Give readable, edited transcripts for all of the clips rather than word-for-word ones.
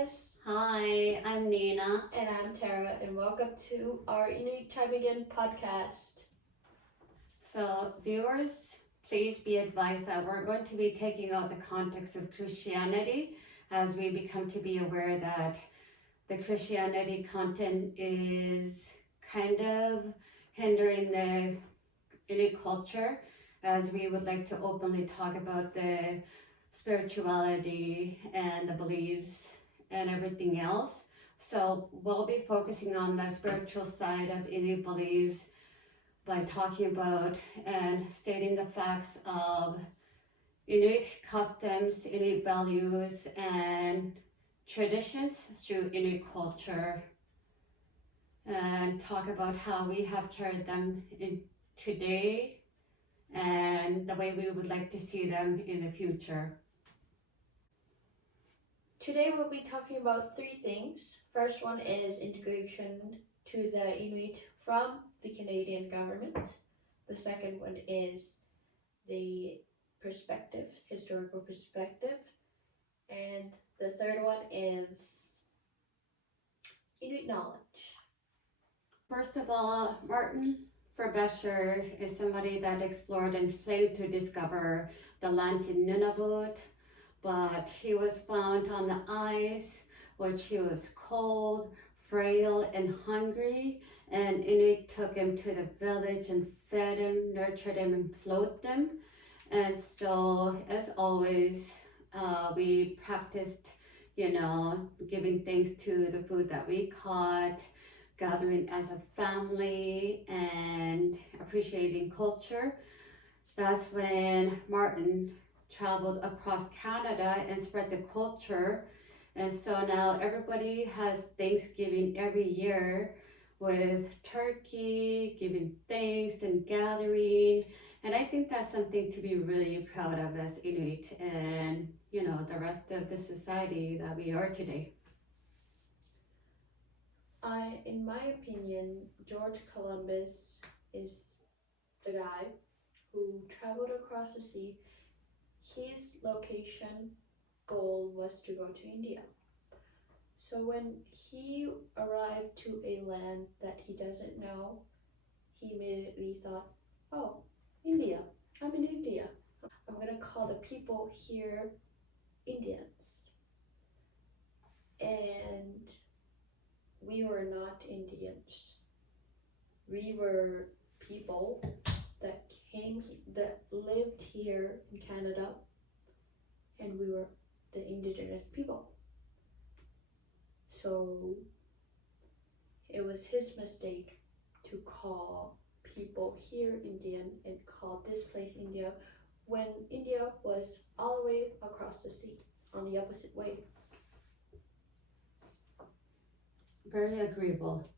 guys. Hi, I'm Nina. And I'm Tara, and welcome to our Inuit Time Again podcast. So, viewers, please be advised that we're going to be taking out the context of Christianity as we become to be aware that the Christianity content is kind of hindering the Inuit culture, as we would like to openly talk about the spirituality and the beliefs and everything else. So we'll be focusing on the spiritual side of Inuit beliefs by talking about and stating the facts of Inuit customs, Inuit values, and traditions through Inuit culture, and talk about how we have carried them in today and the way we would like to see them in the future. Today we'll be talking about three things. First one is integration to the Inuit from the Canadian government. The second one is the perspective, historical perspective. And the third one is Inuit knowledge. First of all, Martin Frobisher is somebody that explored and claimed to discover the land in Nunavut, but he was found on the ice, which he was cold, frail, and hungry, and Inuit took him to the village and fed him, nurtured him, and clothed him. And so, as always, we practiced, giving thanks to the food that we caught, gathering as a family, and appreciating culture. That's when Martin traveled across Canada and spread the culture. And so now everybody has Thanksgiving every year with turkey, giving thanks and gathering. And I think that's something to be really proud of as Inuit and, the rest of the society that we are today. In my opinion, George Columbus is the guy who traveled across the sea. His location goal was to go to India. So when he arrived to a land that he doesn't know, he immediately thought, oh, India, I'm in India. I'm going to call the people here Indians. And we were not Indians. We were people that lived here in Canada, and we were the indigenous people. So it was his mistake to call people here Indian and call this place India when India was all the way across the sea on the opposite way. Very agreeable.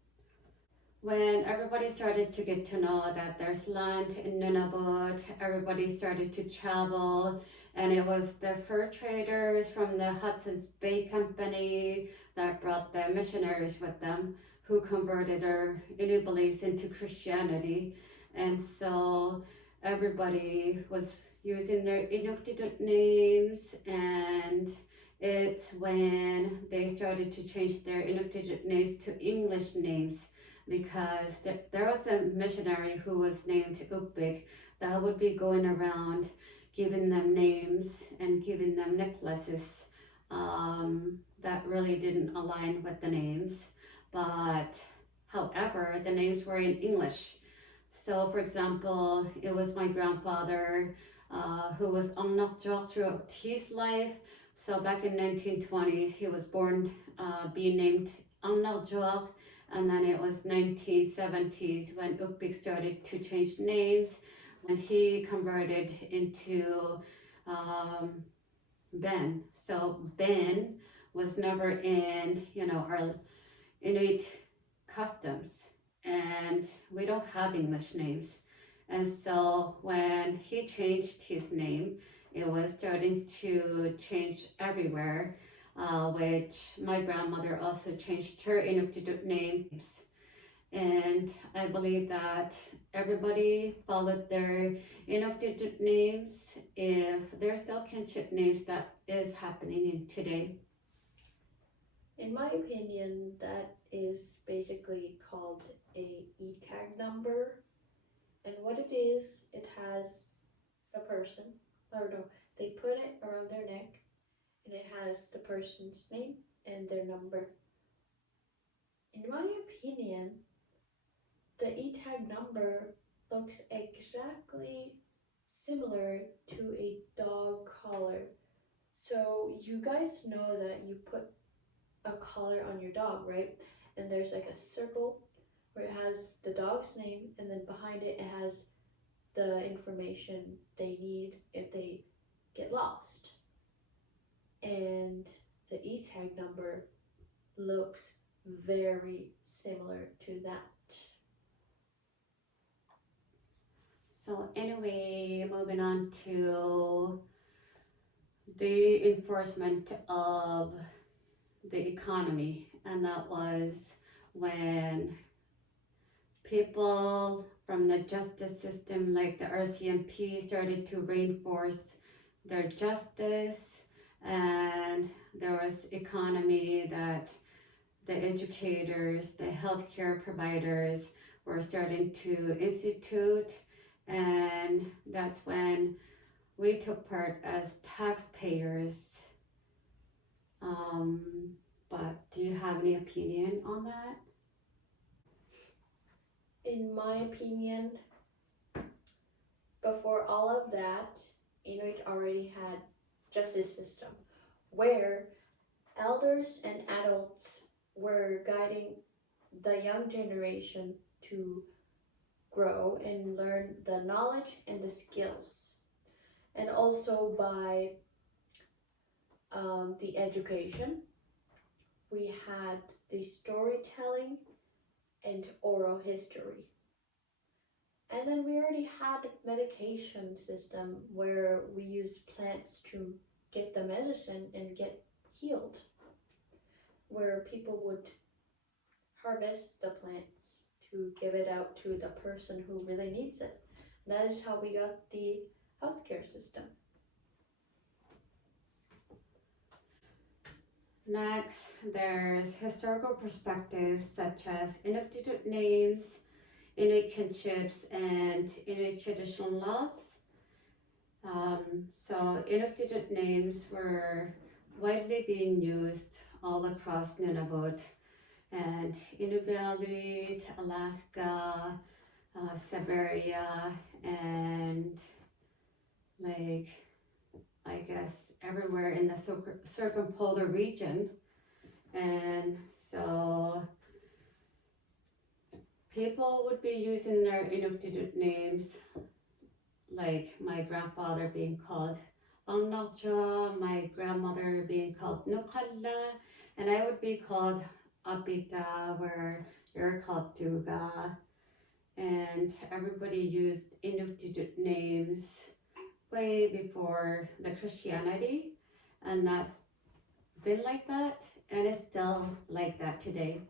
When everybody started to get to know that there's land in Nunavut, everybody started to travel, and it was the fur traders from the Hudson's Bay Company that brought the missionaries with them, who converted our Inuit beliefs into Christianity. And so everybody was using their Inuit names, and it's when they started to change their Inuit names to English names, because there was a missionary who was named Ukbik that would be going around giving them names and giving them necklaces that really didn't align with the names. But however, the names were in English. So for example, it was my grandfather who was Amnakjok throughout his life. So back in 1920s, he was born being named Amnakjok. And then it was 1970s when Ukbik started to change names, when he converted into Ben. So Ben was never in, our Inuit customs, and we don't have English names. And so when he changed his name, it was starting to change everywhere. Which my grandmother also changed her Inuktitut names. And I believe that everybody followed their Inuktitut names if there's still kinship names that is happening in today. In my opinion, that is basically called a e-tag number. And what it is, it has a person, or no, they put it around their neck, and it has the person's name and their number. In my opinion, the e-tag number looks exactly similar to a dog collar. So you guys know that you put a collar on your dog, right? And there's like a circle where it has the dog's name, and then behind it, it has the information they need if they get lost. And the e-tag number looks very similar to that. So anyway, moving on to the enforcement of the economy, and that was when people from the justice system like the RCMP started to reinforce their justice, and there was economy that the educators, the healthcare providers were starting to institute, and that's when we took part as taxpayers. Um, but do you have any opinion on that? In my opinion, before all of that, Inuit already had justice system where elders and adults were guiding the young generation to grow and learn the knowledge and the skills. And also by the education, we had the storytelling and oral history. And then we already had medication system where we use plants to get the medicine and get healed, where people would harvest the plants to give it out to the person who really needs it. That is how we got the healthcare system. Next, there's historical perspectives such as Inuit names, Inuit kinships, and Inuit traditional laws. So Inuit names were widely being used all across Nunavut and Inuvialuit, Alaska, Siberia, and like I guess everywhere in the circumpolar region. And so people would be using their Inuktitut names, like my grandfather being called Angnaja, my grandmother being called Nukalla, and I would be called Apita, where you're called Duga. And everybody used Inuktitut names way before the Christianity, and that's been like that, and it's still like that today.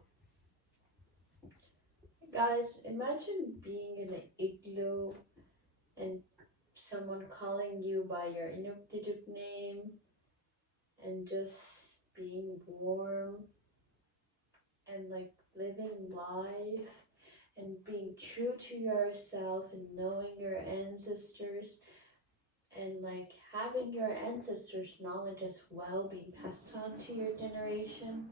Guys, imagine being in an igloo and someone calling you by your Inuktitut name and just being warm and like living life and being true to yourself and knowing your ancestors and like having your ancestors' knowledge as well being passed on to your generation.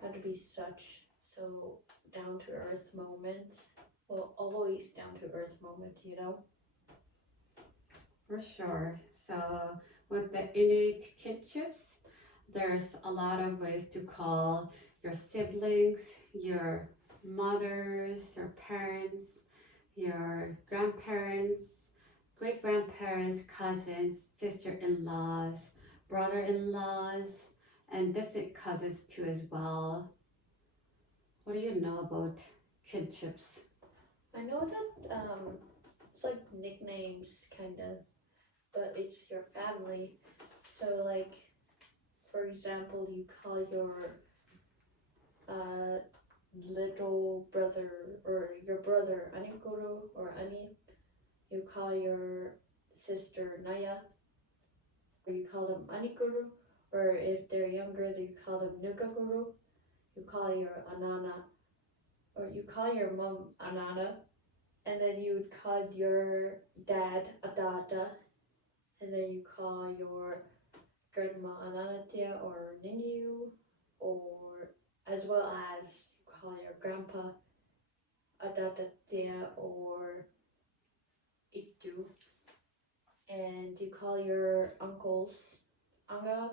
That would be such so down to earth moment. Well, always down to earth moment, you know? For sure. So with the Inuit Kinships, there's a lot of ways to call your siblings, your mothers, your parents, your grandparents, great grandparents, cousins, sister in laws, brother in laws, and distant cousins too as well. What do you know about kinships? I know that it's like nicknames kind of, but it's your family. So like for example, you call your uh, little brother or your brother Anikuru or Ani. You call your sister Naya, or you call them Anikuru, or if they're younger, you call them Nugakuru. you call your anana, or you call your mom anana, and then you would call your dad adada, and then you call your grandma ananatia or ninyu, or as well as you call your grandpa adadatia or itu, and you call your uncles anga,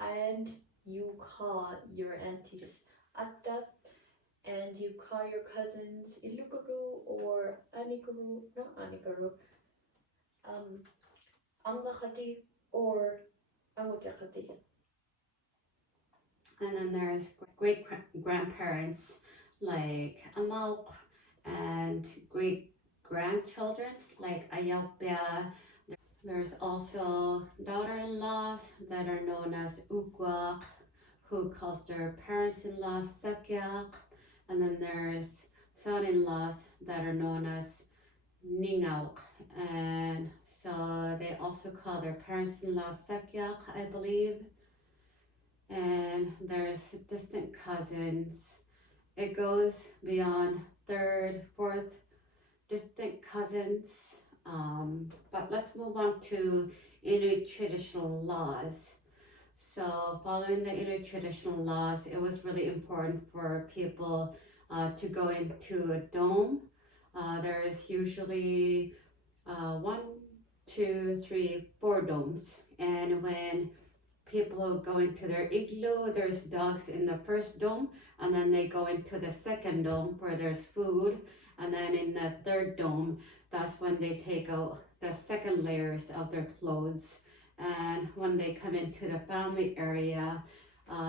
and you call your aunties atta, and you call your cousins ilukuru or anikuru, not anikuru, um, angakati or angutakati. And then there's great grandparents like Amalk, and great grandchildren's like Ayapia. There's also daughter-in-laws that are known as Ukwak, who calls their parents-in-law Sakyak. And then there's son-in-laws that are known as Ningauk. And so they also call their parents-in-law Sakyak, I believe. And there's distant cousins. It goes beyond third, fourth, distant cousins. But let's move on to Inuit traditional laws. So, following the Inuit traditional laws, it was really important for people to go into a dome. There's usually one, two, three, four domes, and when people go into their igloo, there's dogs in the first dome, and then they go into the second dome where there's food, and then in the third dome, that's when they take out the second layers of their clothes. And when they come into the family area,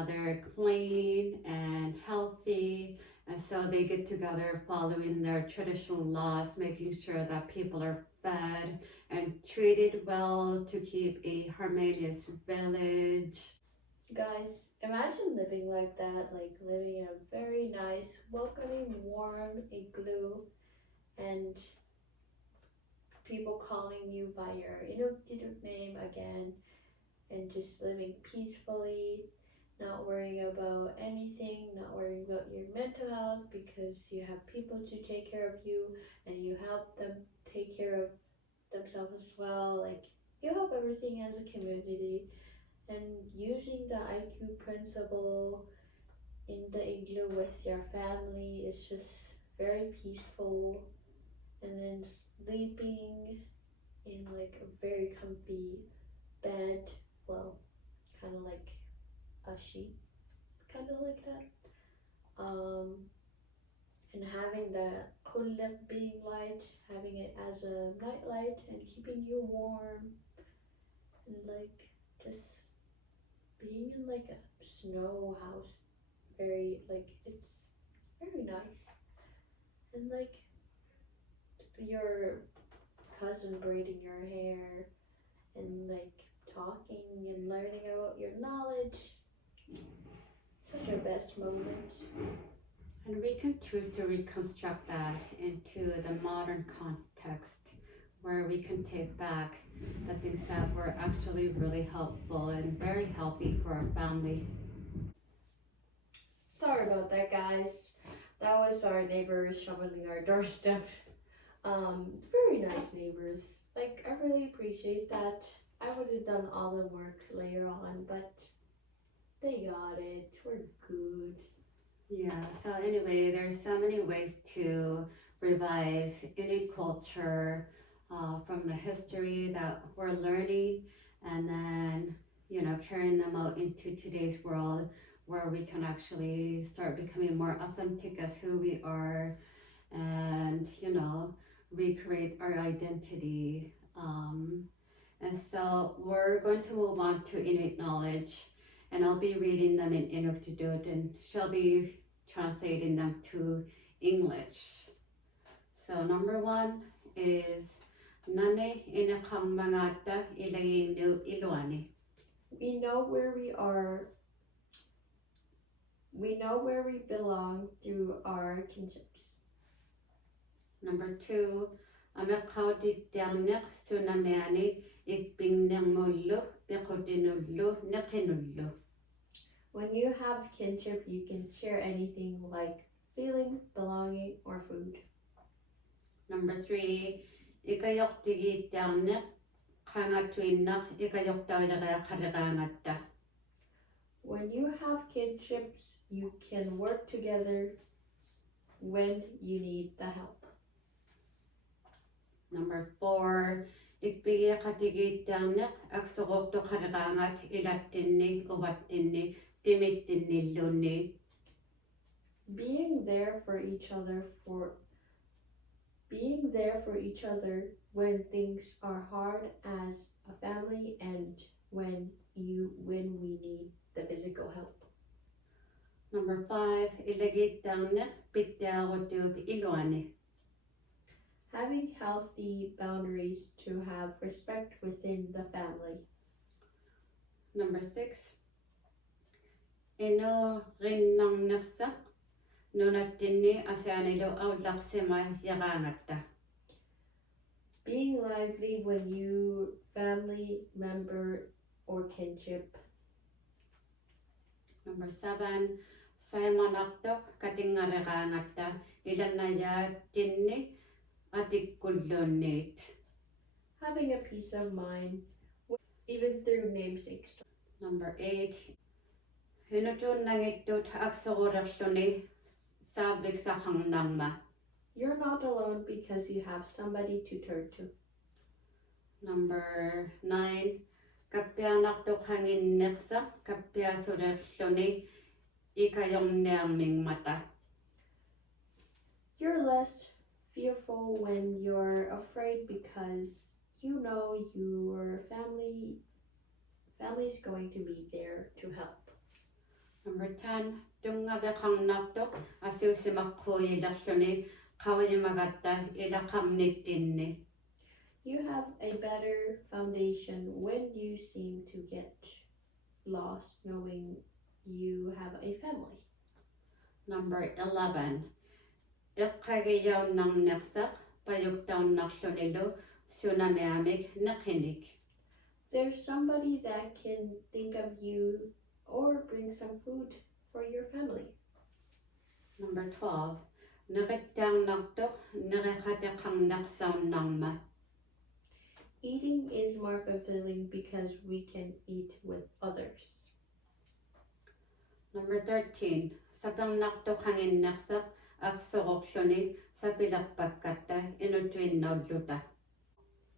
they're clean and healthy, and so they get together following their traditional laws, making sure that people are fed and treated well to keep a harmonious village. Guys, imagine living like that, like living in a very nice, welcoming, warm igloo, and people calling you by your Inuktitut name again, and just living peacefully, not worrying about anything, not worrying about your mental health because you have people to take care of you and you help them take care of themselves as well. Like, you help everything as a community, and using the IQ principle in the igloo with your family is just very peaceful, and then sleeping in like a very comfy bed, well, kind of like a sheep, kind of like that. Um, and having the kullak being light, having it as a night light and keeping you warm, and like just being in like a snow house, very like it's very nice, and like your cousin braiding your hair and like talking and learning about your knowledge, such a best moment. And we can choose to reconstruct that into the modern context where we can take back the things that were actually really helpful and very healthy for our family. Sorry about that, guys. That was our neighbors shoveling our doorstep. Very nice neighbors. Like, I really appreciate that. I would have done all the work later on, but they got it. We're good. Yeah, so anyway, there's so many ways to revive any culture from the history that we're learning, and then, carrying them out into today's world where we can actually start becoming more authentic as who we are, and, recreate our identity. And so we're going to move on to Inuit knowledge, and I'll be reading them in Inuktitut, and she'll be translating them to English. So number one is Nane inakang mangata ilagay iluani. We know where we are. We know where we belong through our kinships. Number two, amekauti ternek sunamiani ikbing nemullo bekotinullo nekinullo. When you have kinship, you can share anything like feeling, belonging, or food. Number 3, ikayoktigiittiarniq qangattuinneq ikayoktaularia qariqaangatta. When you have kinships, you can work together when you need the help. Number 4, ikpigiqatigiittiarniq aksoqortu qariqaangat ilattinni uvattinni timittinnilluunni. Being there for each other when things are hard as a family and when we need the physical help. Number 5, ilagiittiarniq pittiaruttuup iluani. Having healthy boundaries to have respect within the family. Number 6, inuurinnarnersaq nunattinni asianilu aullaqsima yaqaangatta. Being lively when you family member or kinship. Number 7, saimanartoq katingariqaangatta ilannayaattinni atikkulluunniit. Having a peace of mind even through namesakes. Number 8, hinutuunnangittut aksoqurerluni saaviksaqarnarma. You're not alone because you have somebody to turn to. Number 9, kappiarnartuq hanginneqsaq kappiasulerluni ikayorniarmingmata. You're less fearful when you're afraid because you know your family's going to be there to help. Number 10, tungaveqarnartuq asiusimaqquuyilerluni qavimagatta ilaqarnittinni. You have a better foundation when you seem to get lost knowing you have a family. Number 11, iqqagiyaunarneqsaq pajuktaunarlunilu sunamiamik neqinik. There's somebody that can think of you or bring some food for your family. Number 12, neqittiarnartuq neqeqateqarneqsaunarma. Eating is more fulfilling because we can eat with others. Number 13, sapiarnartuq hanginneqsaq aqsoqorluni sapilerpakkatta inutuinnaulluta.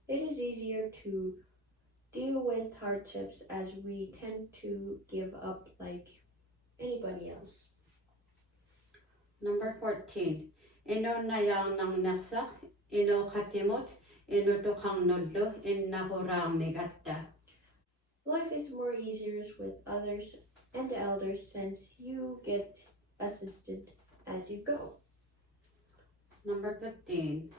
It is easier to deal with hardships as we tend to give up like anybody else. Number 14, inuunnayaarnarneqsaq inuuqatimut inutuqarnullu innaquraarmigatta. Life is more easier with others and the elders since you get assisted as you go. Number 15,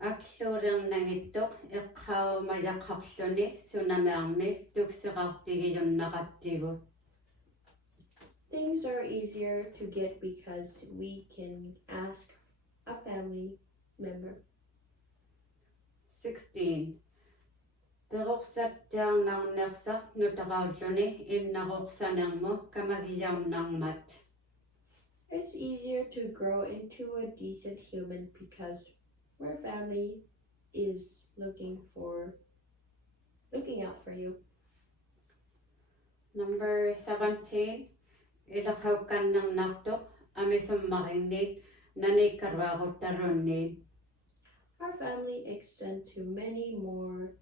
aqluulerngittuq iqqaumajaqarluni sunamiarmi tuksiqarpigiyunnaqattigu. Things are easier to get because we can ask a family member. 16, peruqsattiarnarnersaq nutaqaulluni innaqorsanermu kamagiyaunarmat. It's easier to grow into a decent human because our family is looking out for you. Number 17, ilaqaukannarnartuq amisummarinniit nanikkaruaquttarunniit. Our family extends to many more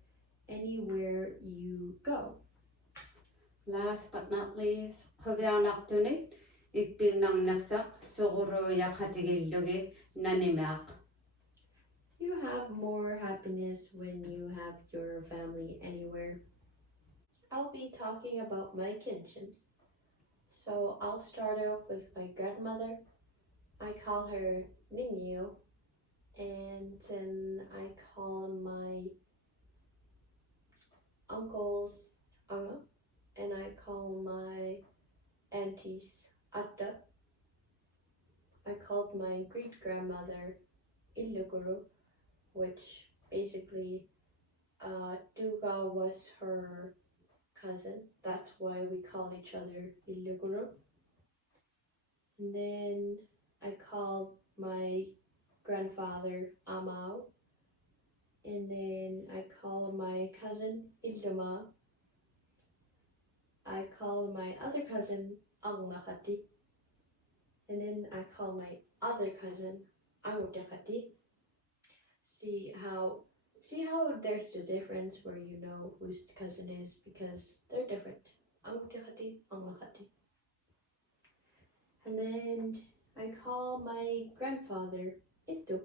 anywhere you go. Last but not least, quviarnartunit ippinnarnersaq suquruiaqatigillugi nanimeaq. You have more happiness when you have your family anywhere. I'll be talking about my kinships. So I'll start off with my grandmother. I call her Ningyo, and then I call my uncles Anga, and I call my aunties Atta. I called my great grandmother Iluguru, which basically Duga was her cousin. That's why we call each other Iluguru. And then I call my grandfather Amao. And then I call my cousin Ilduma. I call my other cousin Angmakati. And then I call my other cousin Angutakati. See how there's the difference where you know whose cousin is because they're different. Angutakati, Angmakati. And then I call my grandfather Itu.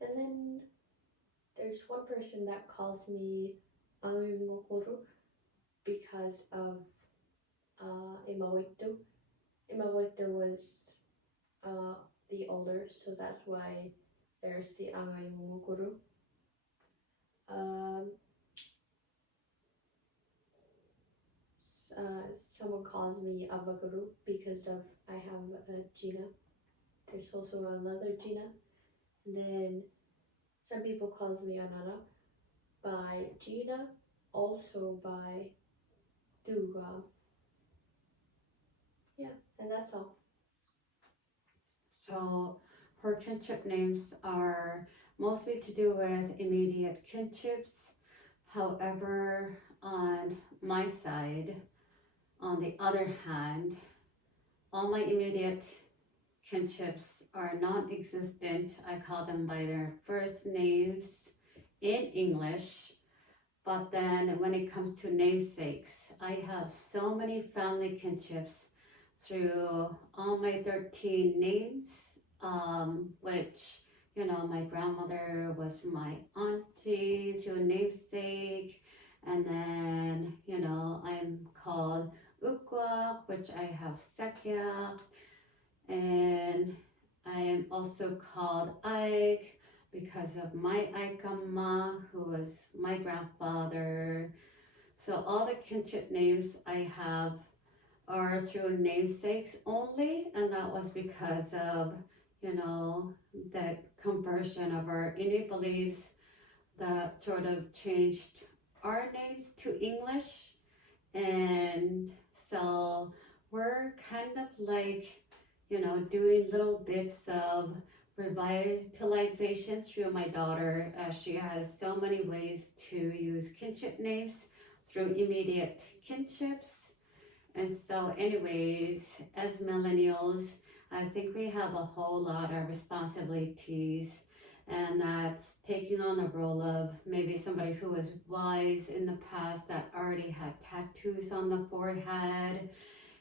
And then there's one person that calls me Angungokoro because of Imawitu. Imawitu was the older, so that's why there's the Angayungokoro. Someone calls me Avaguru because of I have a Gina. There's also another Gina. And then some people calls me Anana by Gina, also by Duga. Yeah, and that's all. So her kinship names are mostly to do with immediate kinships. However, on my side, on the other hand, all my immediate kinships are non-existent. I call them by their first names in English. But then when it comes to namesakes, I have so many family kinships through all my 13 names, which, you know, my grandmother was my auntie through a namesake. And then, you know, I'm called Ukwak, which I have Sekyak. And I am also called Ike because of my Aikama, who was my grandfather. So all the kinship names I have are through namesakes only, and that was because of, you know, the conversion of our Inuit beliefs that sort of changed our names to English. And so we're kind of like, you know, doing little bits of revitalization through my daughter, as she has so many ways to use kinship names through immediate kinships. And so, anyways, as millennials, I think we have a whole lot of responsibilities, and that's taking on the role of maybe somebody who was wise in the past that already had tattoos on the forehead,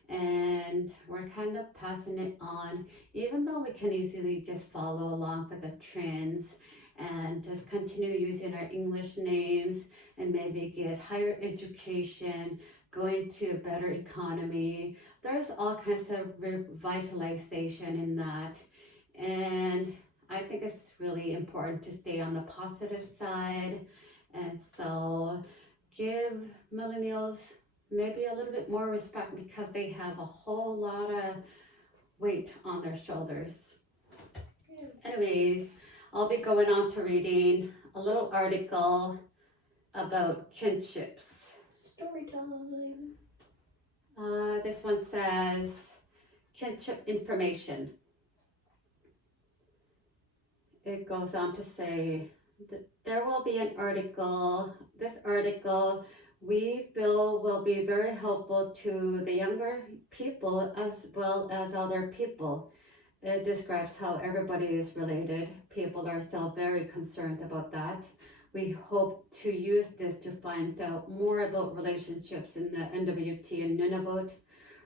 and we're kind of passing it on, even though we can easily just follow along with the trends and just continue using our English names and maybe get higher education, going to a better economy. There's all kinds of revitalization in that. And I think it's really important to stay on the positive side. And so give millennials maybe a little bit more respect because they have a whole lot of weight on their shoulders. Anyways, I'll be going on to reading a little article about kinships. Story time. This one says kinship information. It goes on to say that there will be an article. This article we feel will be very helpful to the younger people as well as other people. It describes how everybody is related. People are still very concerned about that. We hope to use this to find out more about relationships in the NWT and Nunavut.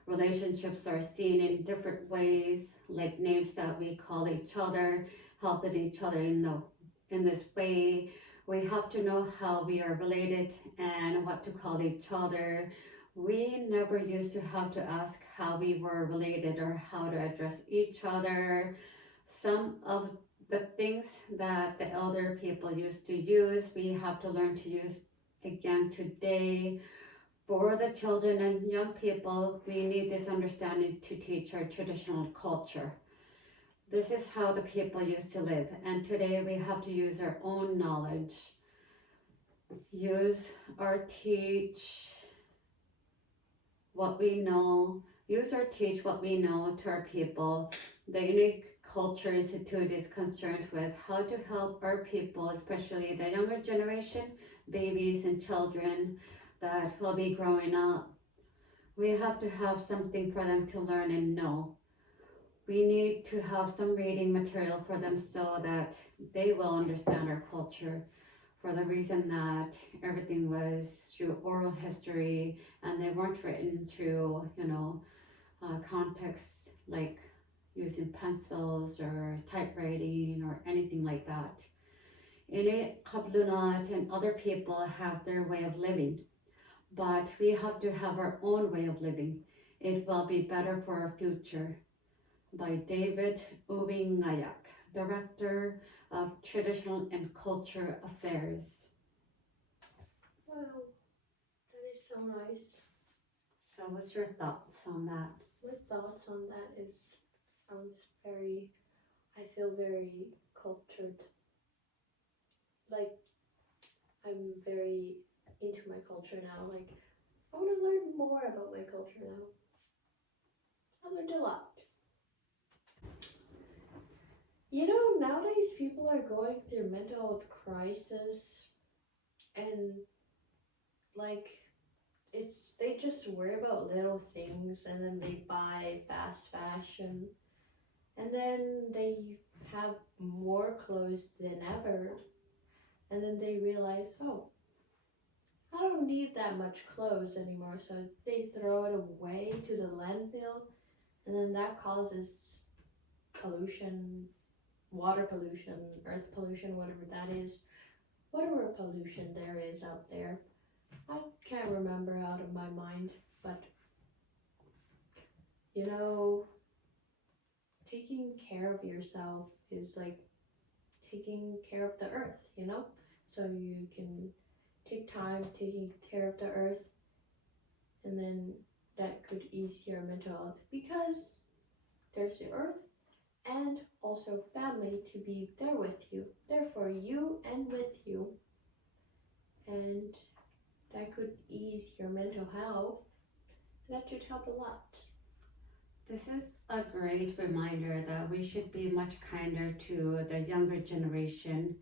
Relationships are seen in different ways, like names that we call each other, helping each other in this way. We have to know how we are related and what to call each other. We never used to have to ask how we were related or how to address each other. Some of the things that the elder people used to use, we have to learn to use again today. For the children and young people, we need this understanding to teach our traditional culture. This is how the people used to live, and today we have to use our own knowledge. Use or teach what we know, use or teach what we know to our people. The Inuit Culture Institute is concerned with how to help our people, especially the younger generation, babies and children that will be growing up. We have to have something for them to learn and know. We need to have some reading material for them so that they will understand our culture, for the reason that everything was through oral history and they weren't written through, contexts like using pencils or typewriting or anything like that. Inuit, Hablunat, and other people have their way of living, but we have to have our own way of living. It will be better for our future. By David Ubingayak, Director of Traditional and Culture Affairs. Wow, that is so nice. So, what's your thoughts on that? My thoughts on that is sounds very. I feel very cultured. Like I'm very into my culture now. Like I want to learn more about my culture now. I learned a lot. You know, nowadays people are going through mental health crisis and like they just worry about little things and then they buy fast fashion and then they have more clothes than ever and then they realize, oh, I don't need that much clothes anymore, so they throw it away to the landfill and then that causes pollution, water pollution, earth pollution, whatever that is, whatever pollution there is out there. I can't remember out of my mind, but you know, taking care of yourself is like taking care of the earth, you know? So you can take time taking care of the earth, and then that could ease your mental health because there's the earth and also family to be there with you, there for you and with you. And that could ease your mental health. That should help a lot. This is a great reminder that we should be much kinder to the younger generation.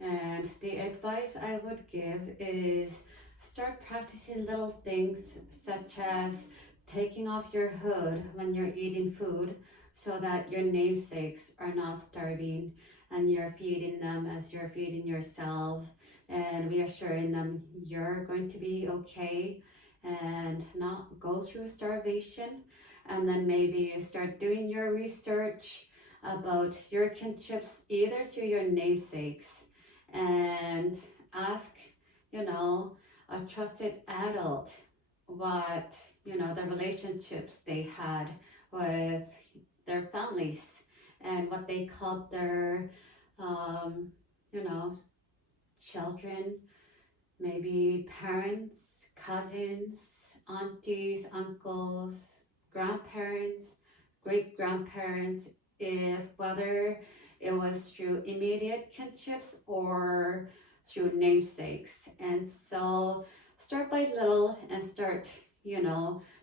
And the advice I would give is start practicing little things such as taking off your hood when you're eating food so that your namesakes are not starving and you're feeding them as you're feeding yourself and reassuring them you're going to be okay and not go through starvation. And then maybe start doing your research about your kinships either through your namesakes and ask, a trusted adult what, the relationships they had with their families and what they called their, um, you know, children, maybe parents, cousins, aunties, uncles, grandparents, great grandparents, if whether it was through immediate kinships or through namesakes. And so start by little and start,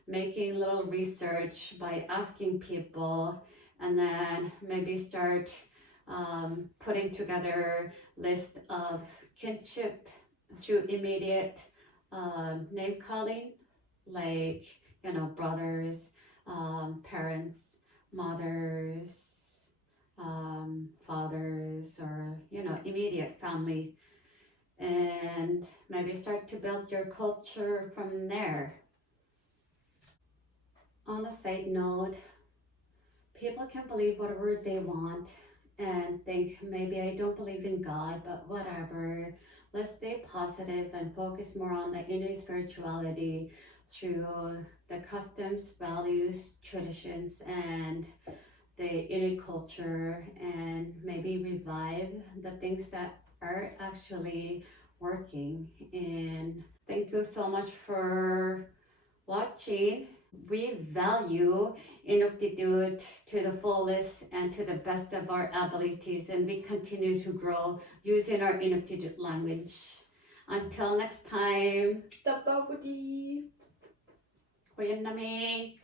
making little research by asking people, and then maybe start putting together list of kinship through immediate name calling, like, brothers, parents, mothers, fathers, or, immediate family, and maybe start to build your culture from there. On a side note, people can believe whatever they want and think maybe I don't believe in God, but whatever. Let's stay positive and focus more on the inner spirituality through the customs, values, traditions, and the inner culture, and maybe revive the things that are actually working. And thank you so much for watching. We value Inuktitut to the fullest and to the best of our abilities, and we continue to grow using our Inuktitut language. Until next time. Tapavudi. Kuya Nami.